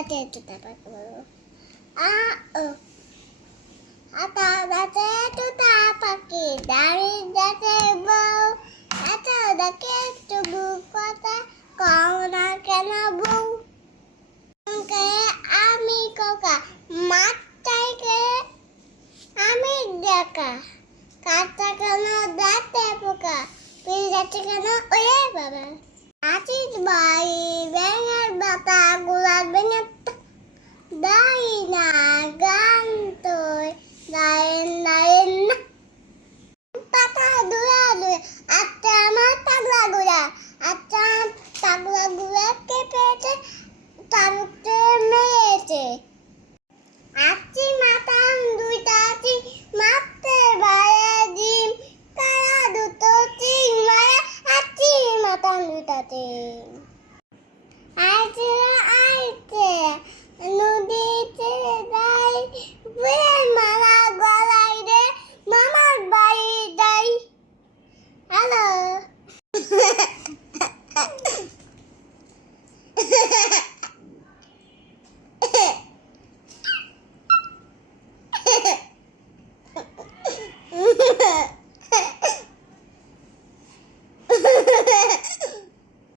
গাছে তুতা পাখি বলবো আ ও আতা গাছে তুতা পাখি দাঁড়িয়ে গাছে বউ এত ডাকে তবু কথা কও না কেন বউ আমি কোকা মাঠটাকে আমি দেখা কাটা কেন দাঁতে পোকা তুই যাচ্ছে কেন ওরে বাবা আছিস ভাই ব্যাঙের বাতা গোলার ব্যাঙের দাই না গান তোর দায়েন দায়েন না পাতা দুরা দুরা আচ্ছা আমার পাগলা গুড়া আচ্ছা পাগলা গুড়া কেঁপেছে তারুকে মেরেছে আছি মাতাম দুইটা আছি মাপতে বাইরে ডিম কারা দুটো চিং মারা আছি মাতাম দুইটা চিং আইছে আইছে নদীতে যাই